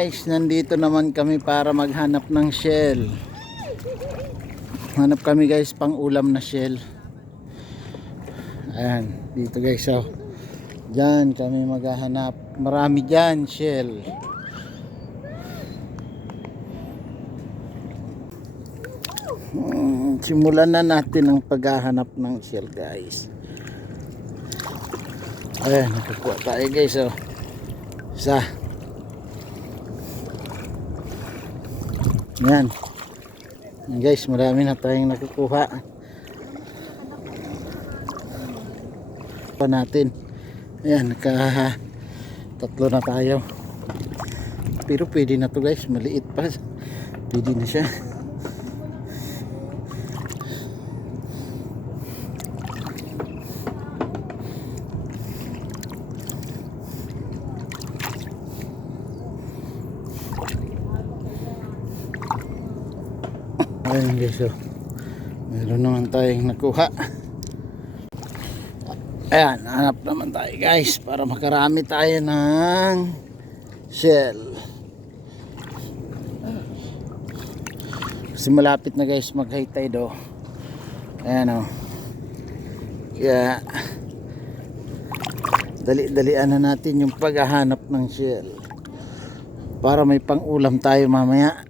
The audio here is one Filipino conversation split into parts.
guys, nandito naman kami para maghanap ng shell. Hanap kami guys pang ulam na shell. Ayan, dito guys, oh. Diyan kami maghahanap. Marami diyan shell. Simulan na natin ang paghahanap ng shell guys. Ayan, nakakuha tayo guys, oh. Isa. Yan. Yan guys, marami na tayong nakukuha. Pa natin. Ayan, tatlo na tayo. Pero pwede na to guys, maliit pa. Pwede na siya. Ayan guys, oh. Meron naman tayong nakuha. Ayan, hanap naman tayo guys para makarami tayo ng shell. Kasi malapit na guys mag high tide, oh. Ayan, oh. Kaya dali-dalian na natin yung paghahanap ng shell para may pang ulam tayo mamaya.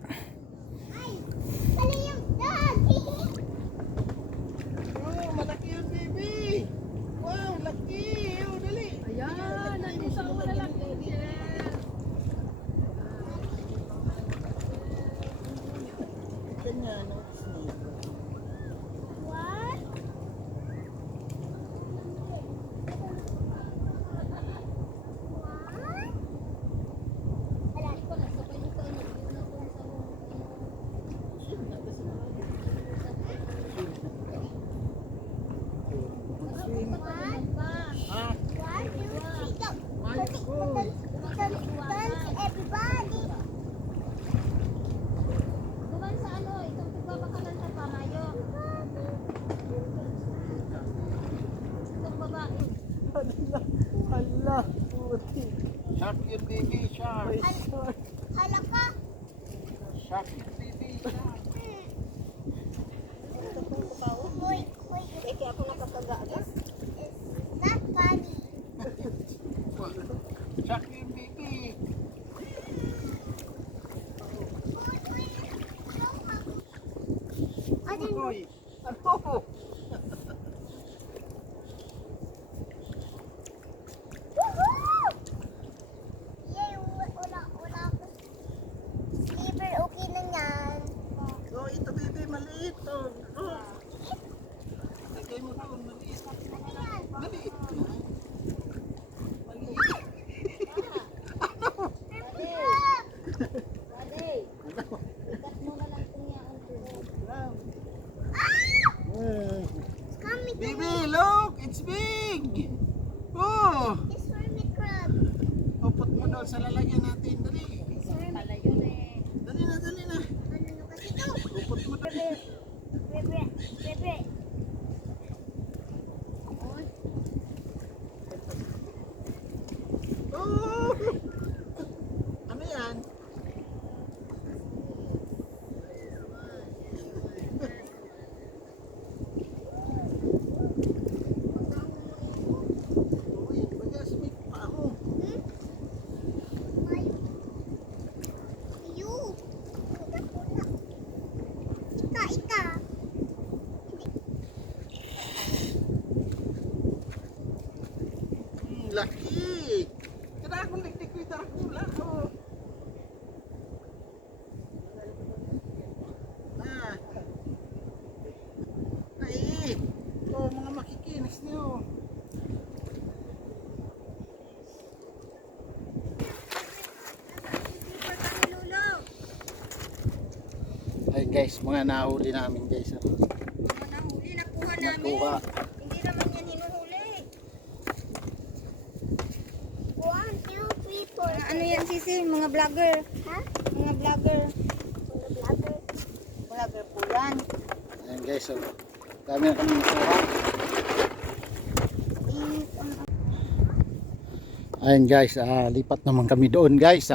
Allah, puti. Shark yun, baby, shark. Hala ka? Shark yun, baby, shark. Uy, kaya ako nakakagagas. It's not funny. Shark yun, baby. Uy, ano? Ito baby, maliit to. Oh. Lagay mo doon, maliit. Maliit. Baby, look! It's big! Oh! It's hermit crab. Put mo doon sa lalagyan natin. Dali. It's hermit. Dali na, dali na. Put mo doon. Bebe. Oh! Ano yan? Laki! Kada akong liktik ko ita ako lang. Oh. Ay! Oh, mga makikinis niyo. Ay guys, mga nahuli namin guys. Mga nahuli, nakuha namin. Hindi naman yan hinuhuli. 1, 2, 3, 4. Ano yan sisi? Mga vlogger. Ha? Mga vlogger. Vlogger po yan. Ayan guys, so dami na kami nakuha. Ayan guys, lipat naman kami doon guys.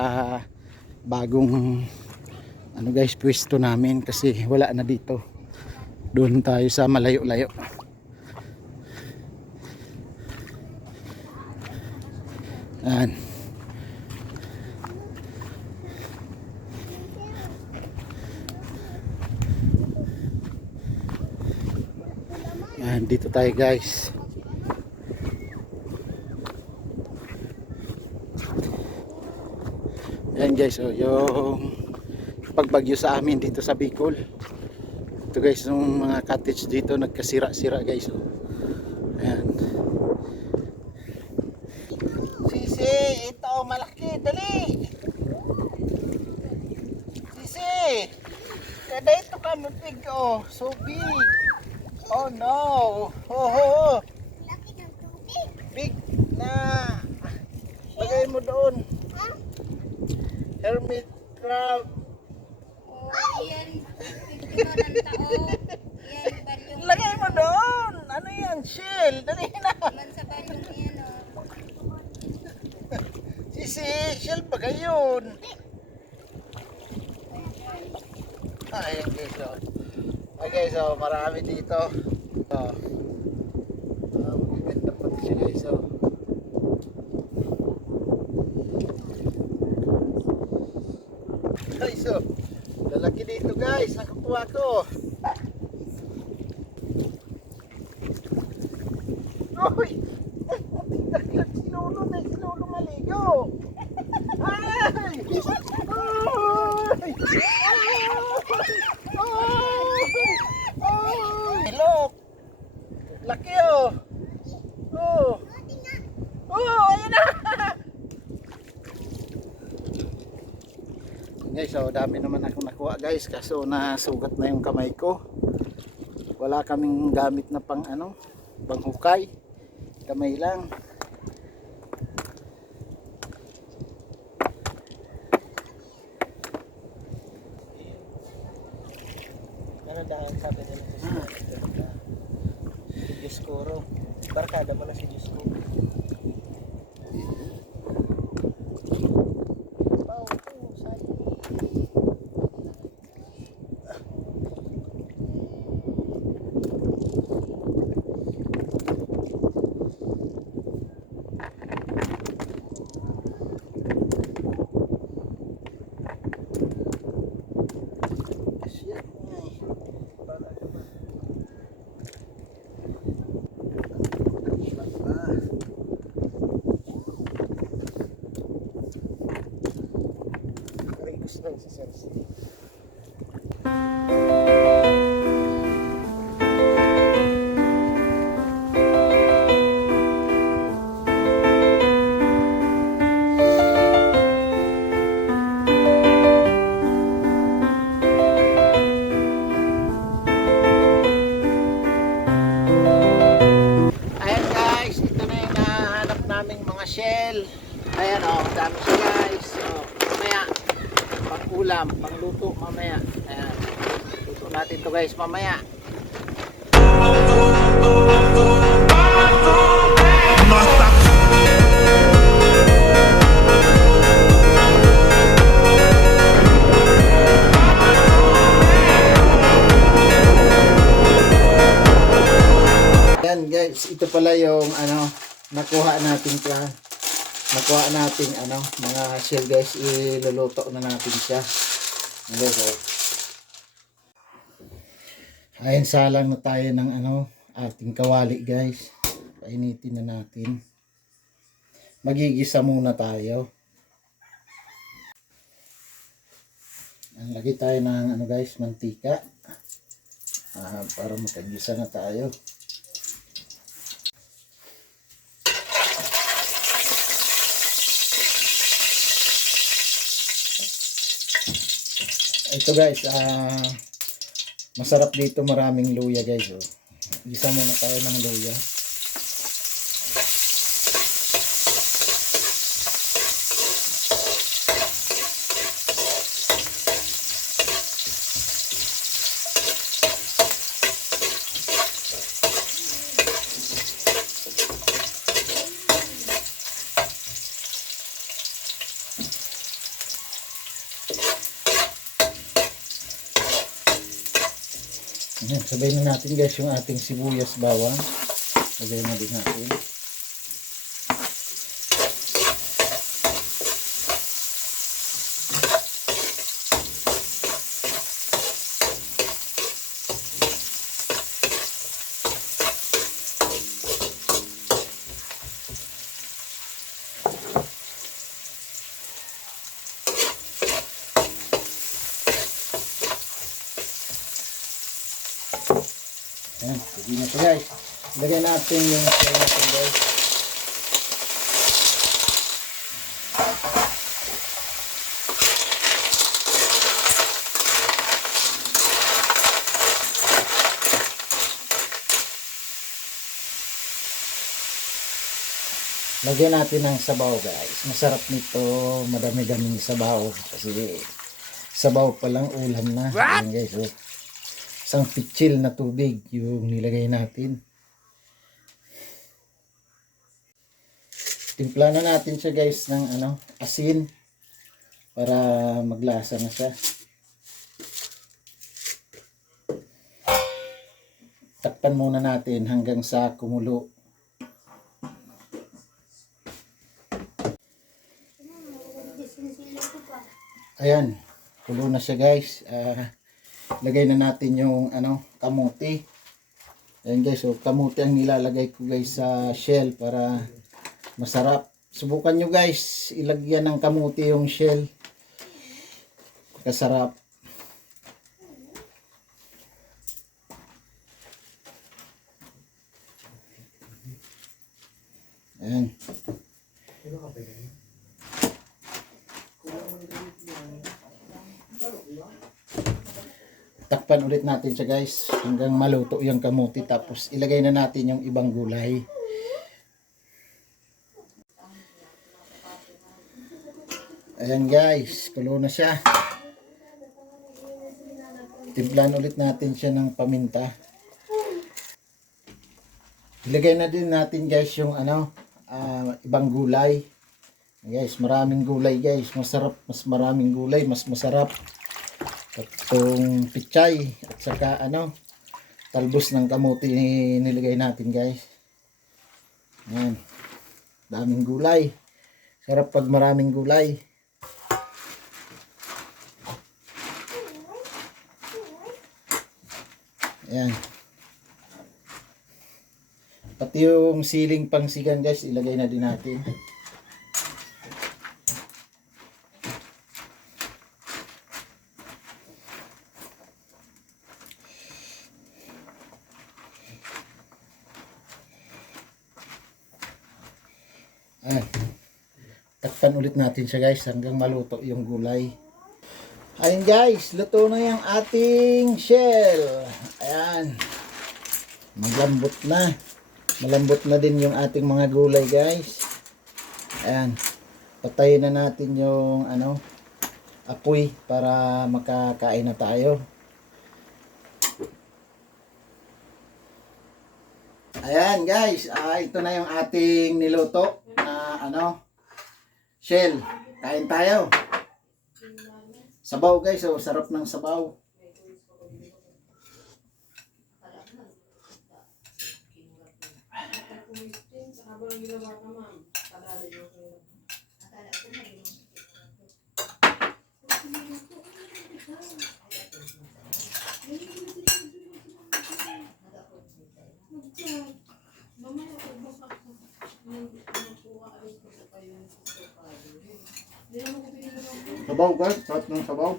bagong ano guys, pwesto namin kasi wala na dito. Doon tayo sa malayo-layo. Ayan. Ayan, dito tayo guys. Ayan guys, oh, yung pagbagyo sa amin dito sa Bicol. Ito guys, yung mga cottage dito nagkasira-sira guys. Oh. Ayan. Sisi, ito malaki, dali. Sisi, kada ito ka mapig, oh, so big. Oh no, oh. Laki ng tubig. Big na. Lagay mo doon. Ha? Hermit crab. Oh, yan. Pigmo ng tao. Yan, balyong. Lagay mo doon. Ano yan? Shell. Dali na. Man sa balyong yan, oh. Sisi, shell pa gayon. Ayan guys, oh. Okay, so marami dito. Oh. Magaganda pa siya guys, oh. Guys, oh. Lalaki dito guys. Nakakuha ko. Uy! Sinulo na, sinulo maligo. Ay! Ay! Ay! Look! Laki oh! Oh! Oh! Ayun na! Guys, so dami naman akong nakuha guys, kaso nasugat na yung kamay ko. Wala kaming gamit na pang ano, panghukay. Kamay lang. Dahil sabi nila sa Diyos Kuro. Barkada mo na si Diyos Kuro. Si Cersei. Ayan guys, ito na yung nahanap naming mga shell. Ayan o, oh, dami siya guys. So, mamaya ulam, pangluto mamaya. Ayan. Luto natin to guys mamaya. Ayan guys, ito pala yung ano, nakuha natin ano, mga shell guys, iluluto na natin siya. Okay, so. Ayan, salang na tayo ng ano, ating kawali guys. Painitin na natin. Magigisa muna tayo. Lagay tayo ng ano guys, mantika. Para makagisa na tayo. Ito guys, masarap dito, maraming luya guys. Oh. Gisa muna tayo ng luya. Ayan, sabay na natin guys yung ating sibuyas bawang. Lagay na din natin. Ayan, sige na ito guys. Lagay natin yung shell natin guys. Lagyan natin ng sabaw guys. Masarap nito, madami-daming sabaw. Kasi sabaw pa lang ulam na. Ayan guys, oh. Isang pitsil na tubig yung nilagay natin. Timpla na natin siya guys ng asin para maglasa na siya. Takpan muna natin hanggang sa kumulo. Ayan, kulo na siya guys. Lagay na natin yung kamuti. Ayan guys, so kamuti ang nilalagay ko guys sa shell para masarap. Subukan nyo guys, ilagyan ng kamuti yung shell. Kasarap. Ayan. Takpan ulit natin siya guys hanggang maluto yung kamuti, tapos ilagay na natin yung ibang gulay. Ayan guys, kulo na siya. Timplan ulit natin siya ng paminta. Ilagay na din natin guys yung ibang gulay. Guys, maraming gulay guys, masarap, mas maraming gulay, mas masarap. Itong pichay at saka talbos ng kamuti nilagay natin guys. Ayan. Daming gulay. Sarap pag maraming gulay. Ayan. Pati yung siling pangsigan guys, ilagay na din natin. Ayan. Takpan ulit natin siya guys hanggang maluto yung gulay. Ayan guys, luto na yung ating shell. Ayan. Malambot na. Malambot na din yung ating mga gulay guys. Ayan. Patayin na natin yung apoy para makakain na tayo. Ayan guys, ito na yung ating niluto na shell. Kain tayo. Sabaw guys, oh, sarap ng sabaw. Sabaw guys, sarap ng sabaw.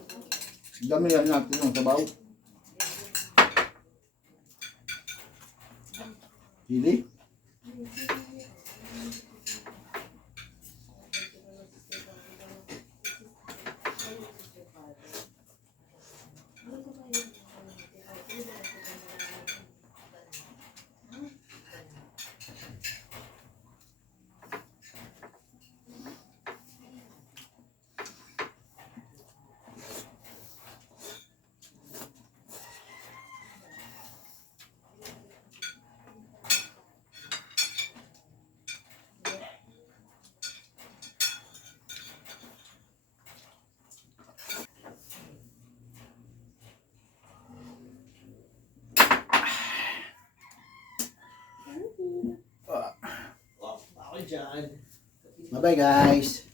Damihan natin ng sabaw. Chili. Bye-bye guys.